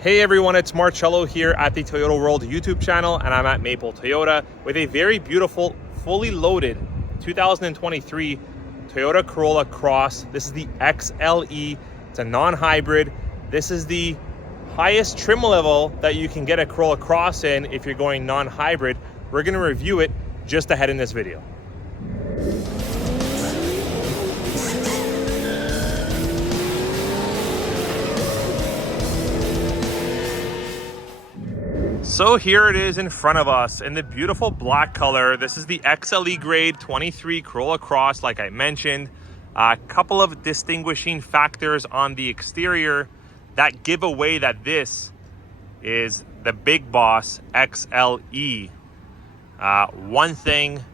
Hey everyone, it's Marcello here at the Toyota World YouTube channel, and I'm at Maple Toyota with a very beautiful, fully loaded 2023 Toyota Corolla Cross. This is the XLE. It's a non-hybrid. This is the highest trim level that you can get a Corolla Cross in if you're going non-hybrid. We're going to review it just ahead in this video. So here it is in front of us in the beautiful black color. This is the XLE grade 23 Corolla Cross, like I mentioned. A couple of distinguishing factors on the exterior that give away that this is the big boss XLE. One thing,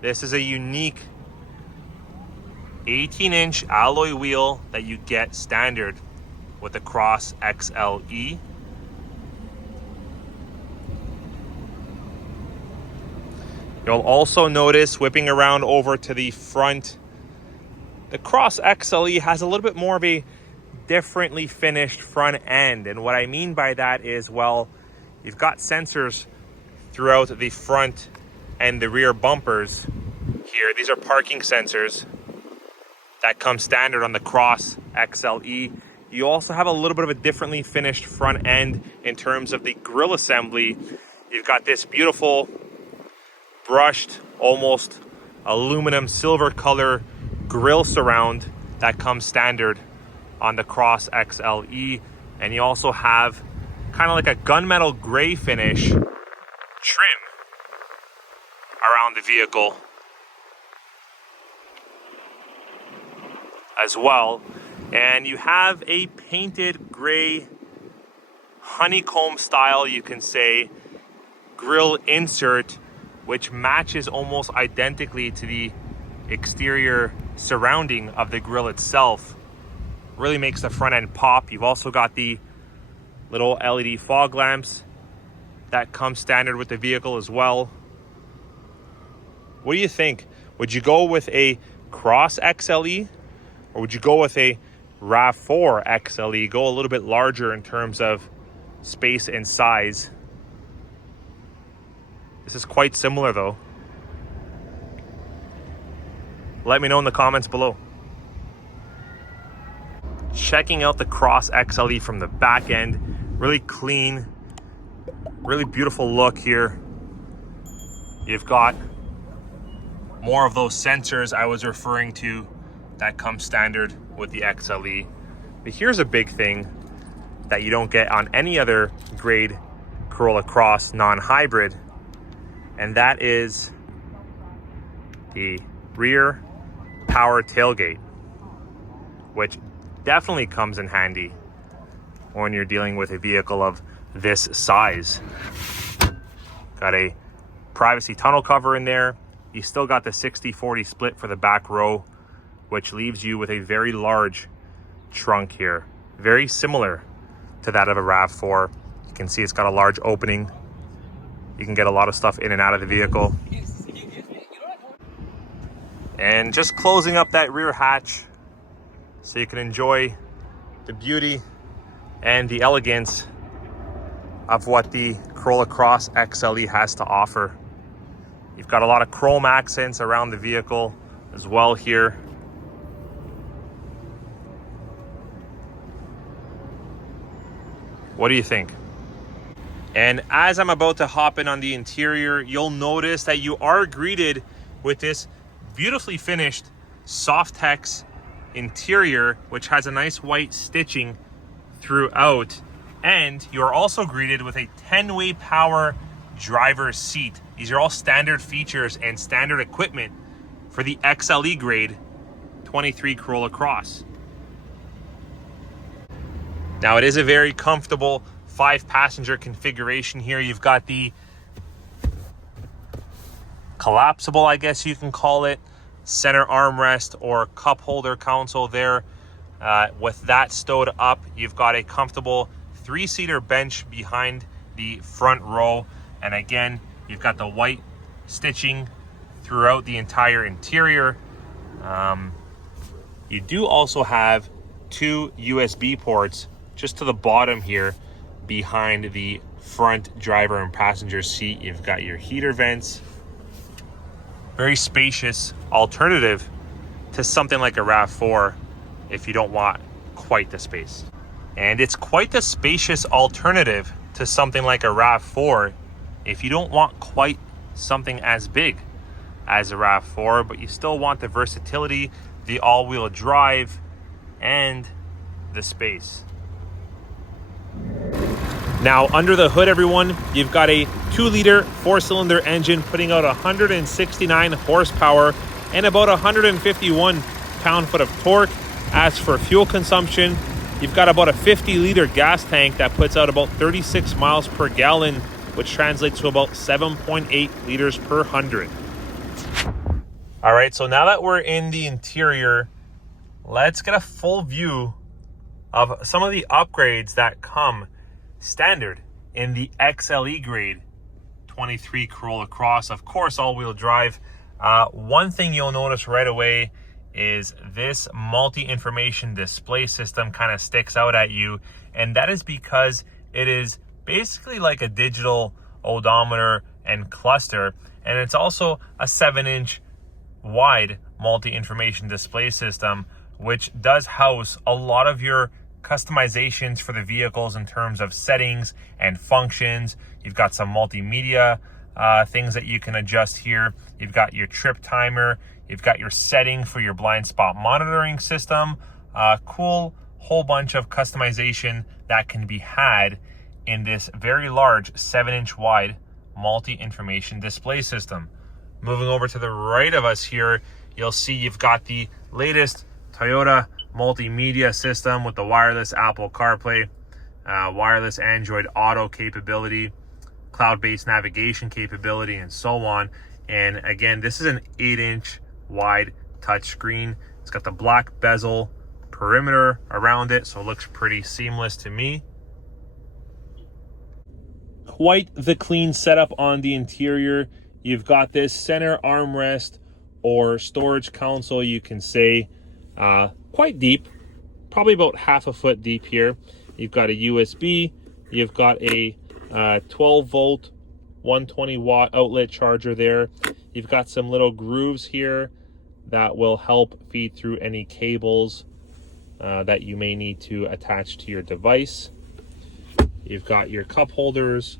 this is a unique 18-inch alloy wheel that you get standard with the Cross XLE. You'll also notice, whipping around over to the front, the Cross XLE has a little bit more of a differently finished front end. And what I mean by that is, well, you've got sensors throughout the front and the rear bumpers here. These are parking sensors that come standard on the Cross XLE. You also have a little bit of a differently finished front end in terms of the grille assembly. You've got this beautiful brushed, almost aluminum silver color grille surround that comes standard on the Cross XLE. And you also have kind of like a gunmetal gray finish trim around the vehicle as well. And you have a painted gray honeycomb style, you can say, grille insert, which matches almost identically to the exterior surrounding of the grille itself. Really makes the front end pop. You've also got the little LED fog lamps that come standard with the vehicle as well. What do you think? Would you go with a Cross XLE or would you go with a RAV4 XLE? Go a little bit larger in terms of space and size. This is quite similar though. Let me know in the comments below. Checking out the Cross XLE from the back end. Really clean, really beautiful look here. You've got more of those sensors I was referring to that come standard with the XLE. But here's a big thing that you don't get on any other grade Corolla Cross non-hybrid, and that is the rear power tailgate, which definitely comes in handy when you're dealing with a vehicle of this size. Got a privacy tunnel cover in there. You still got the 60-40 split for the back row, which leaves you with a very large trunk here. Very similar to that of a RAV4. You can see it's got a large opening. You can get a lot of stuff in and out of the vehicle. And just closing up that rear hatch so you can enjoy the beauty and the elegance of what the Corolla Cross XLE has to offer. You've got a lot of chrome accents around the vehicle as well here. What do you think? And as I'm about to hop in on the interior, you'll notice that you are greeted with this beautifully finished Softex interior, which has a nice white stitching throughout. And you're also greeted with a 10-way power driver's seat. These are all standard features and standard equipment for the XLE grade 23 Corolla Cross. Now it is a very comfortable 5-passenger configuration here. You've got the collapsible, I guess you can call it, center armrest or cup holder console there. With that stowed up, you've got a comfortable 3-seater bench behind the front row. And again, you've got the white stitching throughout the entire interior. You do also have 2 USB ports just to the bottom here, behind the front driver and passenger seat, you've got your heater vents. Very spacious alternative to something like a RAV4 if you don't want quite the space. And it's quite the spacious alternative to something like a RAV4 if you don't want quite something as big as a RAV4, but you still want the versatility, the all-wheel drive, and the space. Now, under the hood, everyone, you've got a 2-liter 4-cylinder engine putting out 169 horsepower and about 151 pound-foot of torque. As for fuel consumption, you've got about a 50-liter gas tank that puts out about 36 miles per gallon, which translates to about 7.8 liters per 100. All right, so now that we're in the interior, let's get a full view of some of the upgrades that come standard in the XLE grade 23 Corolla Cross. Of course, all-wheel drive. One thing you'll notice right away is this multi-information display system kind of sticks out at you, and that is because it is basically like a digital odometer and cluster, and it's also a 7-inch wide multi-information display system, which does house a lot of your customizations for the vehicles in terms of settings and functions. You've got some multimedia things that you can adjust here. You've got your trip timer. You've got your setting for your blind spot monitoring system. Cool whole bunch of customization that can be had in this very large 7-inch wide multi-information display system. Moving over to the right of us here, you'll see you've got the latest Toyota multimedia system with the wireless Apple CarPlay, wireless Android Auto capability, cloud-based navigation capability, and so on. And again, this is an 8-inch wide touchscreen. It's got the black bezel perimeter around it, so it looks pretty seamless to me. Quite the clean setup on the interior. You've got this center armrest or storage console, you can say, quite deep, probably about half a foot deep here. You've got a USB, you've got a 12 volt 120 watt outlet charger there. You've got some little grooves here that will help feed through any cables that you may need to attach to your device. You've got your cup holders,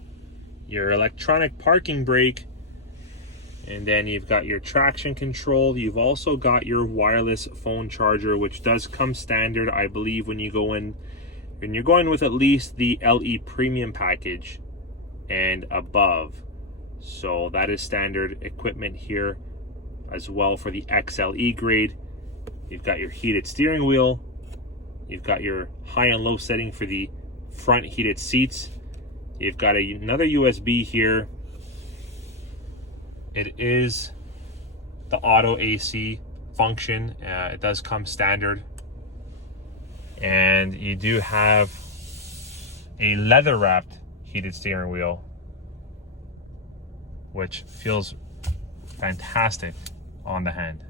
your electronic parking brake, and then you've got your traction control. You've also got your wireless phone charger, which does come standard, I believe, when you go in, when you're going with at least the LE Premium package and above. So that is standard equipment here as well for the XLE grade. You've got your heated steering wheel. You've got your high and low setting for the front heated seats. You've got another USB here. It is the auto AC function. It does come standard. And you do have a leather wrapped heated steering wheel, which feels fantastic on the hand.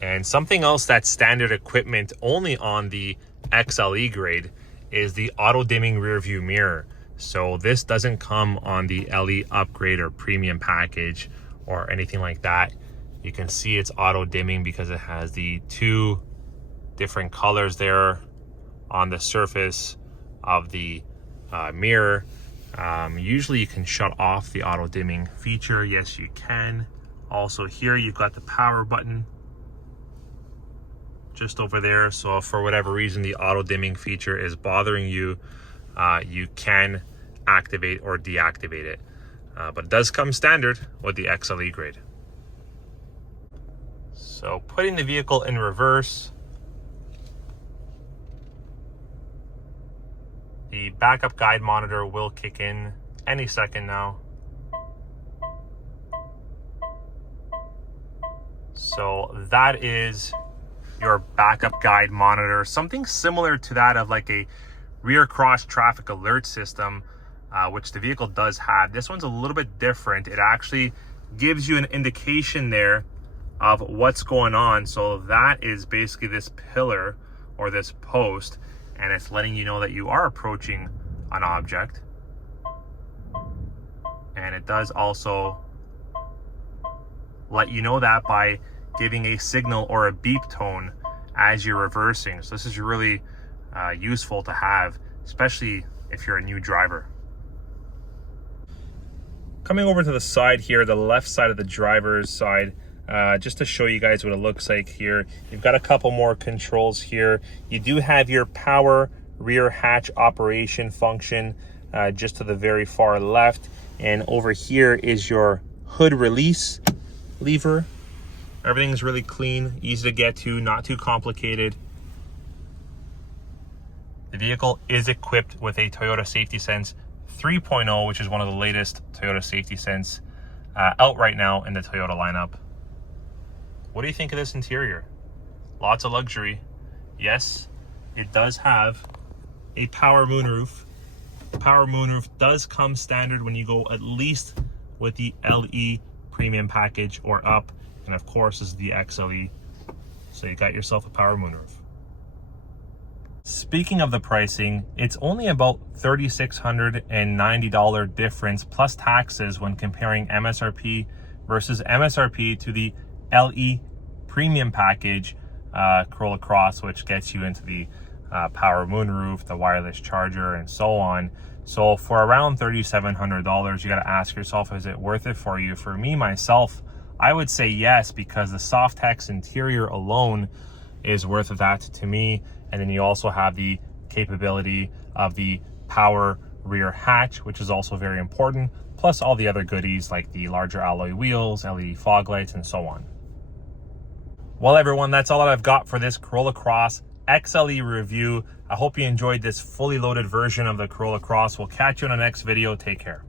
And something else that's standard equipment only on the XLE grade is the auto dimming rear view mirror. So this doesn't come on the LE upgrade or premium package or anything like that. You can see it's auto dimming because it has the two different colors there on the surface of the mirror. Usually you can shut off the auto dimming feature. Yes, you can. Also here you've got the power button just over there. So if for whatever reason the auto dimming feature is bothering you, you can activate or deactivate it. But it does come standard with the XLE grade. So putting the vehicle in reverse, the backup guide monitor will kick in any second now. So that is your backup guide monitor, something similar to that of like a rear cross traffic alert system, which the vehicle does have. This one's a little bit different. It actually gives you an indication there of what's going on. So that is basically this pillar or this post. and it's letting you know that you are approaching an object. And it does also let you know that by giving a signal or a beep tone as you're reversing. So this is really useful to have, especially if you're a new driver. Coming over to the side here, the left side of the driver's side, just to show you guys what it looks like here. You've got a couple more controls here. You do have your power rear hatch operation function just to the very far left. And over here is your hood release lever. Everything's really clean, easy to get to, not too complicated. The vehicle is equipped with a Toyota Safety Sense 3.0, which is one of the latest Toyota Safety Sense out right now in the Toyota lineup. What do you think of this interior? Lots of luxury. Yes, it does have a power moonroof. The power moonroof does come standard when you go at least with the LE premium package or up. And of course, this is the XLE. So you got yourself a power moonroof. Speaking of the pricing, it's only about $3,690 difference plus taxes when comparing MSRP versus MSRP to the LE premium package Corolla Cross, which gets you into the power moonroof, the wireless charger, and so on. So for around $3,700, you got to ask yourself, is it worth it for you? For me, myself, I would say yes, because the Softex interior alone is worth that to me. And then you also have the capability of the power rear hatch, which is also very important, plus all the other goodies like the larger alloy wheels, LED fog lights, and so on. Well, everyone, that's all that I've got for this Corolla Cross XLE review. I hope you enjoyed this fully loaded version of the Corolla Cross. We'll catch you in the next video. Take care.